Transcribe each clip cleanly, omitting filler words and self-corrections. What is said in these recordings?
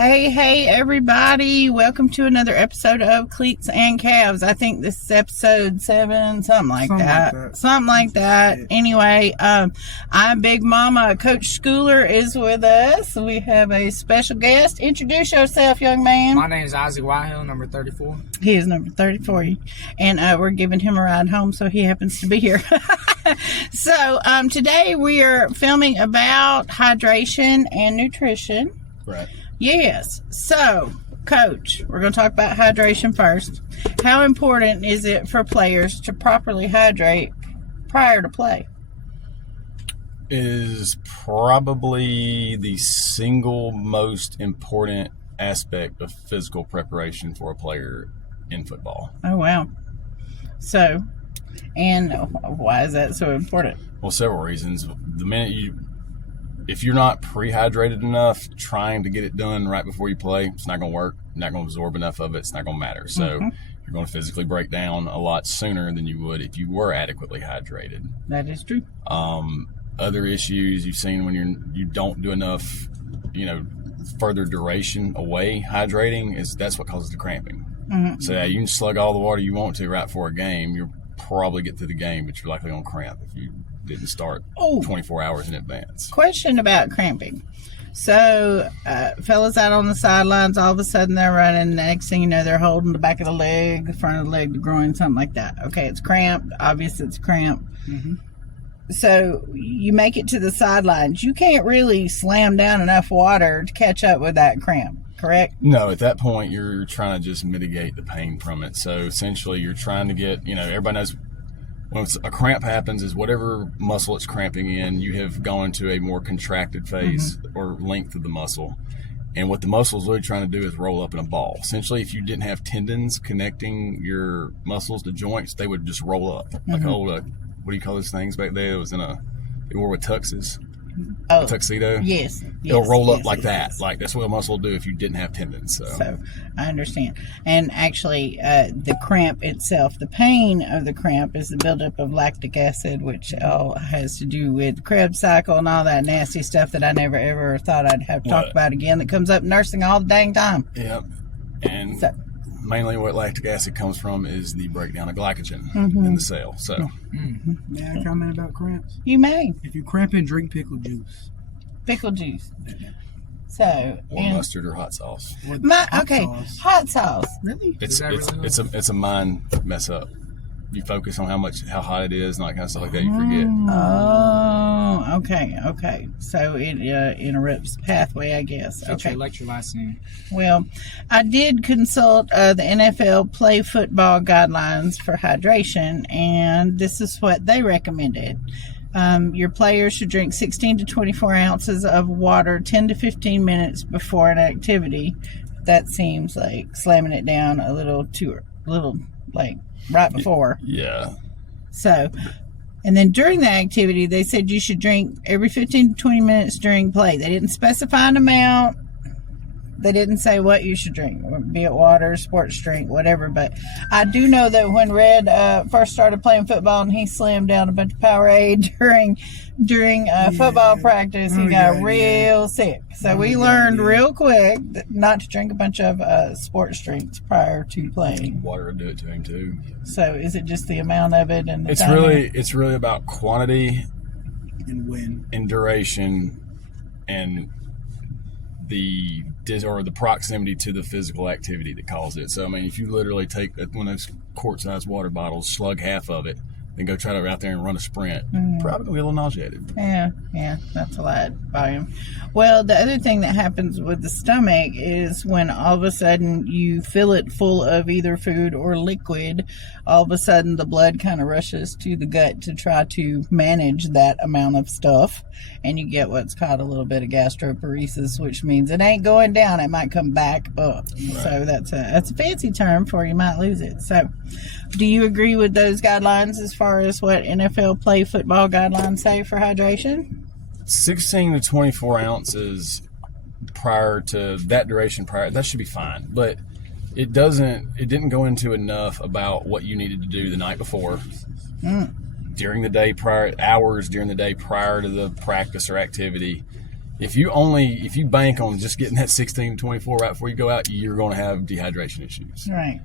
Hey, everybody. Welcome to another episode of Cleats and Calves. I think this is episode 7, something like that. Anyway, I'm Big Mama. Coach Schoolar is with us. We have a special guest. Introduce yourself, young man. My name is Isaac Whitehill, number 34. He is number 34. And we're giving him a ride home, so he happens to be here. So, today we are filming about hydration and nutrition. Right. Yes. So, Coach, we're going to talk about hydration first. How important is it for players to properly hydrate prior to play? Is probably the single most important aspect of physical preparation for a player in football. Oh, wow. So, and why is that so important? Well, several reasons. If you're not pre-hydrated enough, trying to get it done right before you play, it's not going to work. You're not going to absorb enough of it. It's not going to matter. So you're going to physically break down a lot sooner than you would if you were adequately hydrated. That is true. Other issues you've seen when you don't do enough, further duration away hydrating that's what causes the cramping. Mm-hmm. So you can slug all the water you want to right before a game. You'll probably get through the game, but you're likely going to cramp if you didn't start 24 hours in advance. Question about cramping. So, fellas out on the sidelines, all of a sudden they're running. The next thing you know, they're holding the back of the leg, the front of the leg, the groin, something like that. Okay, it's cramped. Obviously, it's cramped. Mm-hmm. So, you make it to the sidelines. You can't really slam down enough water to catch up with that cramp, correct? No, at that point, you're trying to just mitigate the pain from it. So, essentially, you're trying to get, everybody knows when a cramp happens is whatever muscle it's cramping in, you have gone into a more contracted phase or length of the muscle. And what the muscle is really trying to do is roll up in a ball. Essentially, if you didn't have tendons connecting your muscles to joints, they would just roll up. Like old, what do you call those things back there? It was they wore with tuxes. A tuxedo. Yes. It'll roll up like that. Like that's what a muscle will do if you didn't have tendons. So I understand. And actually, the cramp itself, the pain of the cramp is the buildup of lactic acid, which all has to do with the Krebs cycle and all that nasty stuff that I never ever thought I'd have to talk about again. That comes up nursing all the dang time. Yep. And mainly what lactic acid comes from is the breakdown of glycogen in the cell. So, may I comment about cramps? You may. If you're cramping, drink pickle juice. Pickle juice. So, or mustard or hot sauce. Hot sauce. Really? It's a mind mess up. You focus on how hot it is and all that kind of stuff like that. You forget. Oh, okay. So it interrupts the pathway, I guess. Get your electrolytes in. Well, I did consult the NFL play football guidelines for hydration, and this is what they recommended. Your players should drink 16 to 24 ounces of water 10 to 15 minutes before an activity. That seems like slamming it down a little right before. Yeah. So, and then during the activity, they said you should drink every 15 to 20 minutes during play. They didn't specify an amount. They didn't say what you should drink, be it water, sports drink, whatever. But I do know that when Red first started playing football and he slammed down a bunch of Powerade during football practice, he got real sick. So we learned real quick not to drink a bunch of sports drinks prior to playing. Water will do it to him too. So is it just the amount of it and the it's timing? It's really about quantity and duration and the proximity to the physical activity that caused it. So, I mean, if you literally take one of those quart-sized water bottles, slug half of it, then go try to go out there and run a sprint, probably going to be a little nauseated. Yeah, that's a lot of volume. Well, the other thing that happens with the stomach is when all of a sudden you fill it full of either food or liquid, all of a sudden the blood kind of rushes to the gut to try to manage that amount of stuff, and you get what's called a little bit of gastroparesis, which means it ain't going down, it might come back up. Right. So that's a fancy term for you might lose it. So do you agree with those guidelines as far as what NFL play football guidelines say for hydration? 16 to 24 ounces prior to that duration that should be fine. But it didn't go into enough about what you needed to do the night before, during the day prior, hours during the day prior to the practice or activity, If you bank on just getting that 16 to 24 right before you go out, you're going to have dehydration issues. Right.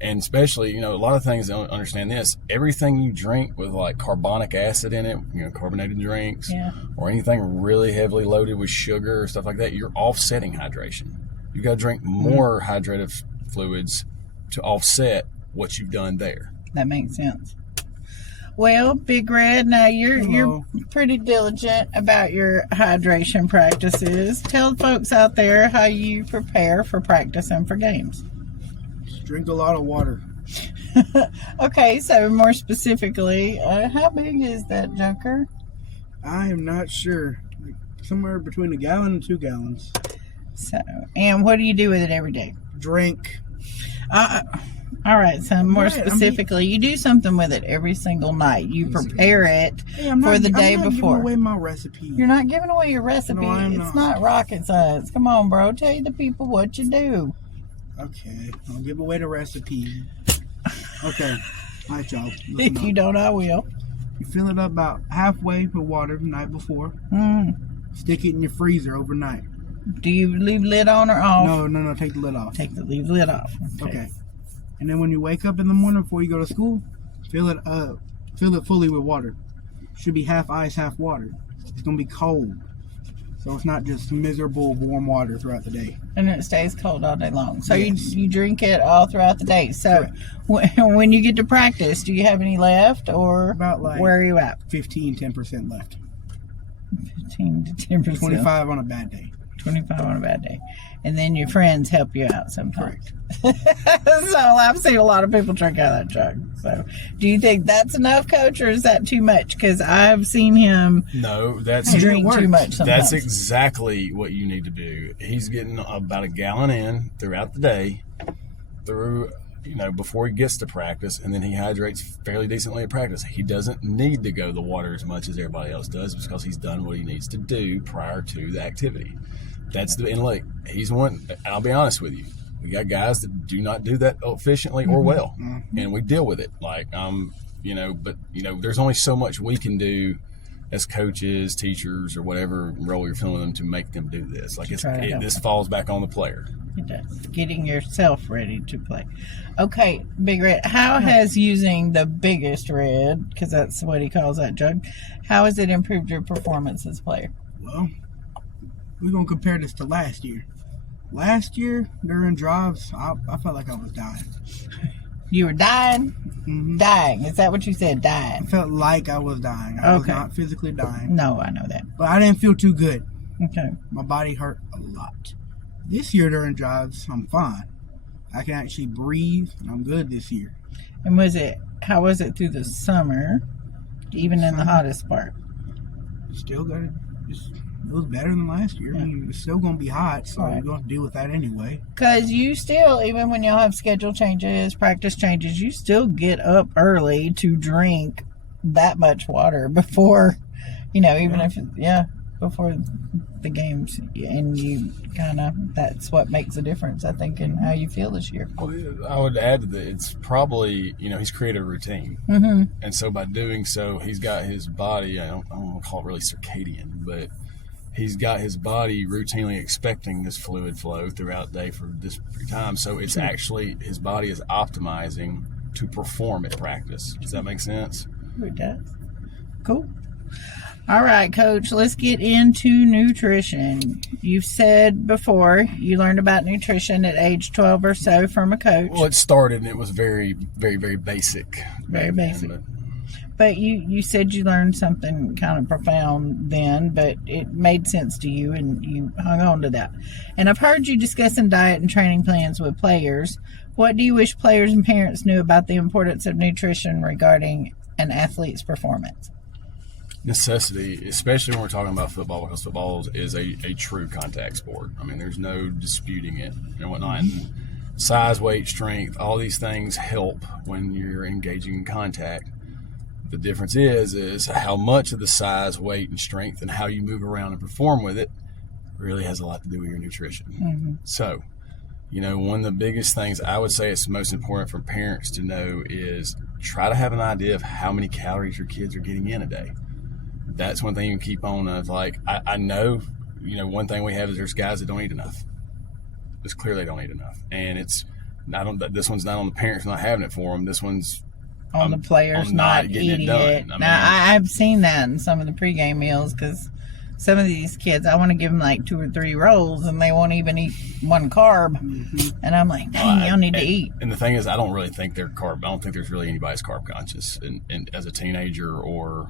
And especially, a lot of things don't understand this. Everything you drink with like carbonic acid in it, carbonated drinks, or anything really heavily loaded with sugar or stuff like that, you're offsetting hydration. You got to drink more hydrative fluids to offset what you've done there. That makes sense. Well, Big Red, now you're pretty diligent about your hydration practices. Tell folks out there how you prepare for practice and for games. Just drink a lot of water. Okay, so more specifically, how big is that junker? I am not sure. Like somewhere between 1 gallon and 2 gallons. So, and what do you do with it every day? Drink. All right, so more specifically, you do something with it every single night. You prepare it for the day I'm not before. giving away my recipe. You're not giving away your recipe. No, I'm it's not rocket science. Come on, bro. Tell the people what you do. Okay, I'll give away the recipe. Okay, all right, y'all. If you don't, I will. You fill it up about halfway with water the night before. Stick it in your freezer overnight. Do you leave lid on or off? No. Take the lid off. Leave the lid off. Okay. And then when you wake up in the morning before you go to school, fill it fully with water. Should be half ice, half water. It's gonna be cold, so it's not just miserable warm water throughout the day. And it stays cold all day long. So yes. you drink it all throughout the day. So when you get to practice, do you have any left, or About like where are you at? 10% left. 15 to 10%. 25 on a bad day. 25 on a bad day. And then your friends help you out sometimes. So I've seen a lot of people drink out of that jug. So do you think that's enough, Coach, or is that too much? Because I've seen him drink too much sometimes. That's exactly what you need to do. He's getting about 1 gallon in throughout the day, before he gets to practice, and then he hydrates fairly decently at practice. He doesn't need to go the water as much as everybody else does because he's done what he needs to do prior to the activity. He's one, and I'll be honest with you, we got guys that do not do that efficiently or well, and we deal with it. There's only so much we can do as coaches, teachers, or whatever role you're filling them to make them do this. This falls back on the player. It does. Getting yourself ready to play. Okay, Big Red, how has using the biggest red, because that's what he calls that jug, how has it improved your performance as a player? Well, we're going to compare this to last year. Last year, during drives, I felt like I was dying. You were dying? Dying. Is that what you said, I dying? felt like I was dying. I was not physically dying. No, I know that. But I didn't feel too good. Okay. My body hurt a lot. This year during drives, I'm fine. I can actually breathe, and I'm good this year. And how was it through the summer, even in the hottest part? Still got it. It was better than last year. I mean, it's still going to be hot, so you're going to deal with that anyway. Because you still, even when y'all have schedule changes, practice changes, you still get up early to drink that much water before, before the games. And you that's what makes a difference, I think, in how you feel this year. Well, I would add that it's probably, he's created a routine. And so by doing so, he's got his body, I don't want to call it really circadian, but he's got his body routinely expecting this fluid flow throughout the day for this time. So it's actually, his body is optimizing to perform at practice. Does that make sense? It does. Cool. All right, Coach, let's get into nutrition. You've said before you learned about nutrition at age 12 or so from a coach. Well, it started and it was very, very, very basic. Very basic. But you said you learned something kind of profound then, but it made sense to you and you hung on to that. And I've heard you discussing diet and training plans with players. What do you wish players and parents knew about the importance of nutrition regarding an athlete's performance? Necessity, especially when we're talking about football, because football is a true contact sport. I mean, there's no disputing it and whatnot. And size, weight, strength, all these things help when you're engaging in contact. The difference is how much of the size, weight, and strength and how you move around and perform with it really has a lot to do with your nutrition. So, one of the biggest things I would say it's most important for parents to know is try to have an idea of how many calories your kids are getting in a day. That's one thing you can keep on of. I know one thing we have is there's guys that don't eat enough. It's clear they don't eat enough, and it's not on. This one's not on the parents not having it for them. This one's on the players not getting eating it it. done. I've seen that in some of the pregame meals because some of these kids, I want to give them like 2 or 3 rolls, and they won't even eat one carb. And I'm like, dang, y'all need to eat. And the thing is, I don't really think they're carb. I don't think there's really anybody's carb conscious. And as a teenager or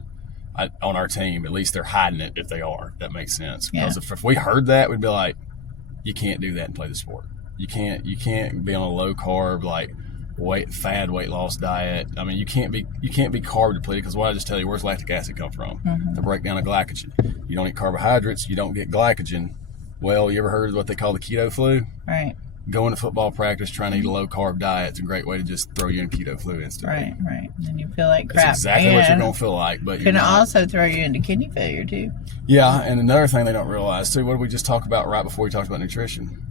on our team, at least they're hiding it if they are. That makes sense. Because if we heard that, we'd be like, you can't do that and play the sport. You can't be on a low carb weight loss diet. I mean, you can't be carb depleted because what I just tell you, where's lactic acid come from? The breakdown of glycogen. You don't eat carbohydrates, you don't get glycogen. Well, you ever heard of what they call the keto flu? Right. Going to football practice trying to eat a low carb diet, it's a great way to just throw you in keto flu instantly. Right. And you feel like crap. That's exactly what you're gonna feel like, but can also throw you into kidney failure too. Yeah, and another thing they don't realize too. What did we just talk about right before we talked about nutrition?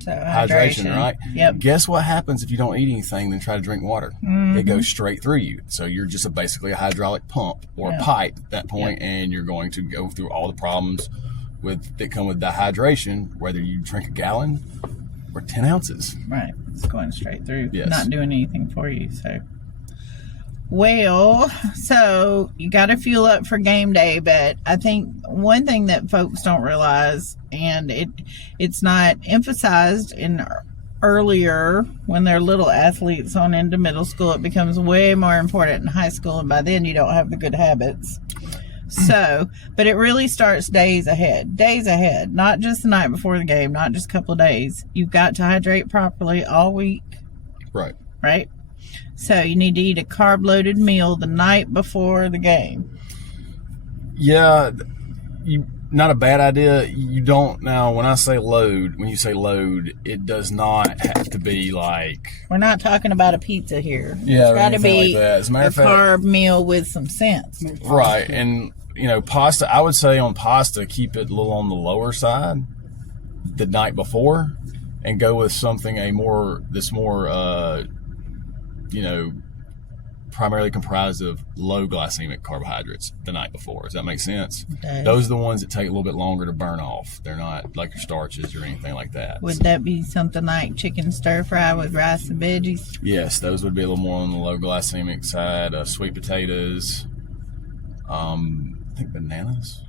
So hydration, right? Yep. Guess what happens if you don't eat anything then try to drink water? It goes straight through you. So you're just basically a hydraulic pump or a pipe at that point, and you're going to go through all the problems that come with dehydration, whether you drink a gallon or 10 ounces. Right. It's going straight through. Yes. Not doing anything for you. So you got to fuel up for game day, but I think one thing that folks don't realize, and it's not emphasized in earlier when they're little athletes on into middle school, it becomes way more important in high school, and by then you don't have the good habits. So, but it really starts days ahead, not just the night before the game, not just a couple of days. You've got to hydrate properly all week. Right? So you need to eat a carb-loaded meal the night before the game. Yeah, not a bad idea. You don't, now when you say load, it does not have to be like... We're not talking about a pizza here. Yeah, it's got to be like As a matter a of fact, carb meal with some sense. Right, and pasta, I would say on pasta, keep it a little on the lower side the night before and go with something that's more primarily comprised of low glycemic carbohydrates the night before. Does that make sense? Okay. Those are the ones that take a little bit longer to burn off. They're not like your starches or anything like that. Would that be something like chicken stir fry with rice and veggies? Yes, those would be a little more on the low glycemic side. Sweet potatoes, I think bananas,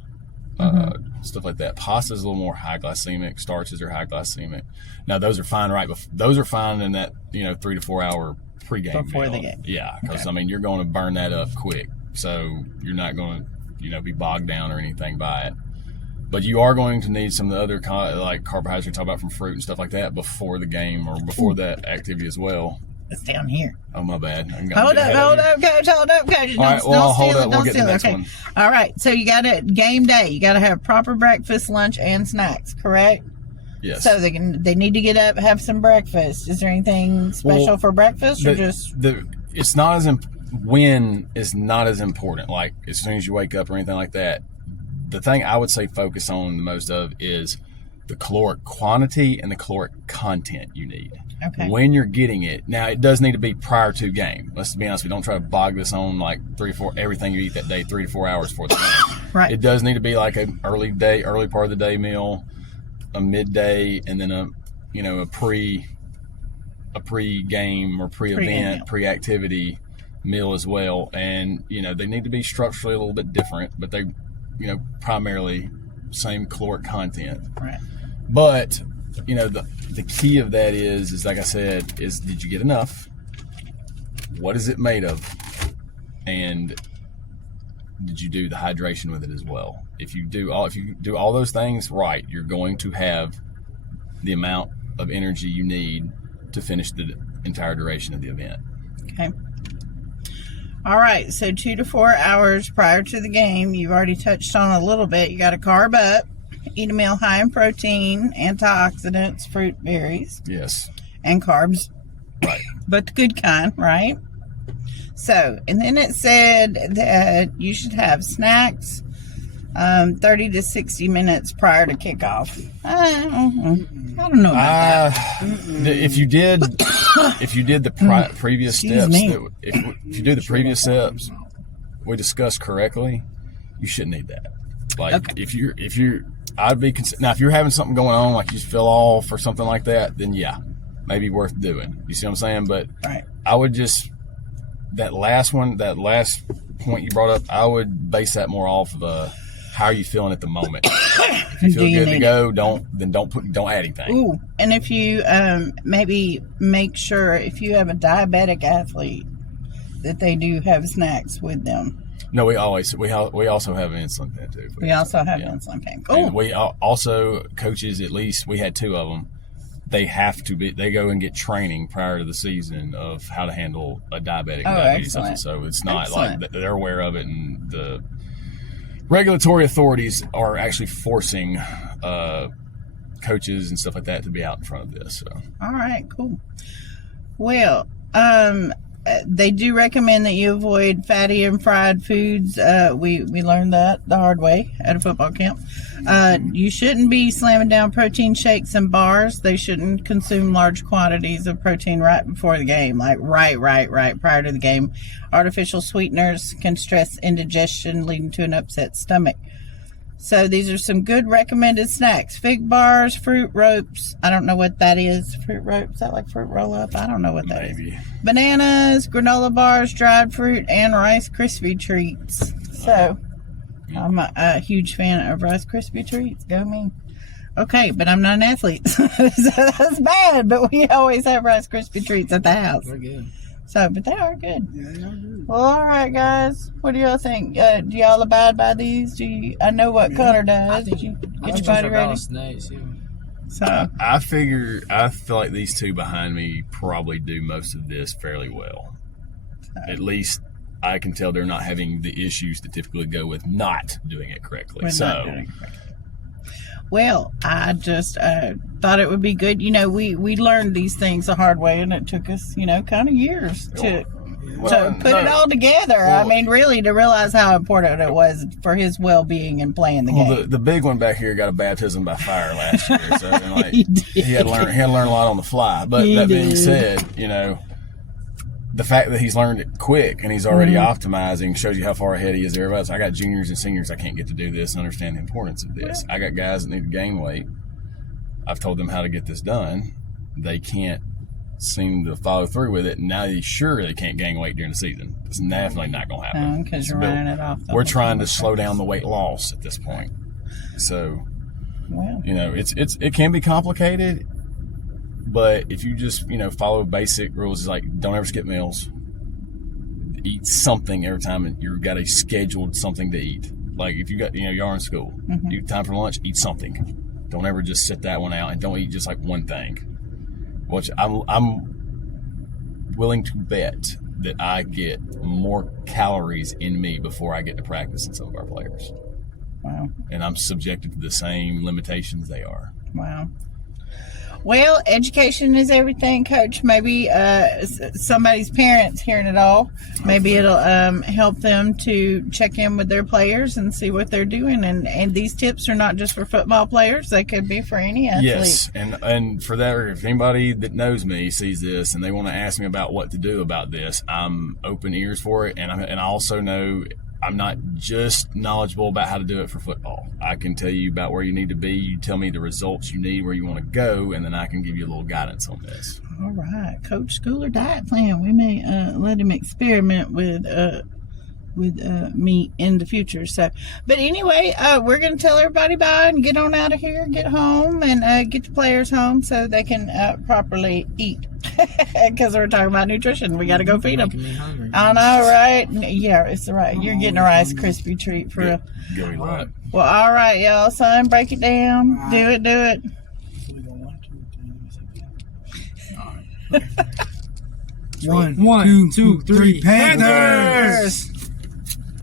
stuff like that. Pasta is a little more high glycemic. Starches are high glycemic. Now those are fine those are fine in that 3 to 4 hour pregame before meal. the game. Yeah, because you're going to burn that up quick, so you're not going to be bogged down or anything by it. But you are going to need some of the other like carbohydrates we talk about from fruit and stuff like that before the game or before that activity as well. It's down here. Oh, my bad. Hold up, coach. All right, well, hold up. We'll get to the next one. All right, so you got it. Game day. You got to have proper breakfast, lunch, and snacks. Correct? Yes. So they need to get up, have some breakfast. Is there anything special for breakfast, or just it's not as when is not as important. Like as soon as you wake up or anything like that. The thing I would say focus on the most of is the caloric quantity and the caloric content you need. Okay. When you're getting it. Now, it does need to be prior to game. Let's be honest, we don't try to bog this on like 3 or 4, everything you eat that day, 3 to 4 hours before the game. Right. It does need to be like an early part of the day meal, a midday, and then a pre-game or pre-event, pre-activity meal as well. And, they need to be structurally a little bit different, but they, primarily same caloric content. Right. But, the key of that is like I said, is did you get enough? What is it made of? And did you do the hydration with it as well? If you do all those things right, you're going to have the amount of energy you need to finish the entire duration of the event. Okay. All right, so 2 to 4 hours prior to the game, you've already touched on a little bit. You got to carb up, eat a meal high in protein, antioxidants, fruit, berries. Yes. And carbs. Right. But the good kind, right? So, and then it said that you should have snacks 30 to 60 minutes prior to kickoff. I don't know about that. If you did the previous steps, if you do the previous steps we discussed correctly, you shouldn't need that. Like if you're I'd be now if you're having something going on, like you just feel off or something like that, then yeah, maybe worth doing. You see what I'm saying? But Right. I would just that last point you brought up, I would base that more off of how are you feeling at the moment. If you feel good to go, don't add anything. Ooh, and if you maybe make sure if you have a diabetic athlete that they do have snacks with them. No, we also have an insulin pen too. We also have an insulin pen. Cool. And we also coaches, at least we had 2 of them. They go and get training prior to the season of how to handle a diabetic diabetes. Excellent. So it's not Excellent. like they're aware of it, and the regulatory authorities are actually forcing coaches and stuff like that to be out in front of this. So. All right, cool. Well, they do recommend that you avoid fatty and fried foods. We learned that the hard way at a football camp. You shouldn't be slamming down protein shakes and bars. They shouldn't consume large quantities of protein right before the game, like right prior to the game. Artificial sweeteners can stress indigestion, leading to an upset stomach. So these are some good recommended snacks. Fig bars, fruit ropes. I don't know what that is. Fruit ropes? Is that like fruit roll-up? I don't know what that is. Bananas, granola bars, dried fruit, and Rice Krispie treats. So I'm a huge fan of Rice Krispie treats. Go me. Okay, but I'm not an athlete. So that's bad, but we always have Rice Krispie treats at the house. They're good. So, but they are good. Yeah, they are good. Well, all right, guys. What do y'all think? Do y'all abide by these? I know what Connor does. Did you get your body ready? Snakes, yeah. So, I feel like these 2 behind me probably do most of this fairly well. At least I can tell they're not having the issues that typically go with not doing it correctly. Well, I just thought it would be good. We learned these things the hard way, and it took us, kind of years to put it all together. Well, I mean, really, to realize how important it was for his well-being and playing the game. The big one back here got a baptism by fire last year, so he had to learn a lot on the fly. But that being said, the fact that he's learned it quick and he's already optimizing shows you how far ahead he is of everybody else. I got juniors and seniors I can't get to do this and understand the importance of this. I got guys that need to gain weight. I've told them how to get this done. They can't seem to follow through with it. And now they're sure they can't gain weight during the season. It's definitely not going to happen. Because you're running it off. We're trying to slow down the weight loss at this point. So, it can be complicated. But if you just, follow basic rules, like don't ever skip meals. Eat something every time you've got a scheduled something to eat. Like if you got, you're in school, you time for lunch, eat something. Don't ever just sit that one out, and don't eat just like one thing. Which I'm willing to bet that I get more calories in me before I get to practice than some of our players. Wow. And I'm subjected to the same limitations they are. Wow. Well, education is everything, Coach. Maybe somebody's parents hearing it all. Maybe it'll help them to check in with their players and see what they're doing. And these tips are not just for football players; they could be for any athlete. Yes, and for that, if anybody that knows me sees this and they want to ask me about what to do about this, I'm open ears for it. And I also know I'm not just knowledgeable about how to do it for football. I can tell you about where you need to be. You tell me the results you need, where you want to go, and then I can give you a little guidance on this. All right. Coach Schoolar diet plan. We may let him experiment with me in the future. So, but anyway, we're going to tell everybody bye and get on out of here, get home, and get the players home so they can properly eat. Because we're talking about nutrition. We got to go feed them. Making me hungry. I know, right? Yeah, it's right. You're getting a Rice Krispie treat for real. Go eat that. Well, all right, y'all. Son, break it down. Do it. One, two, three, Panthers!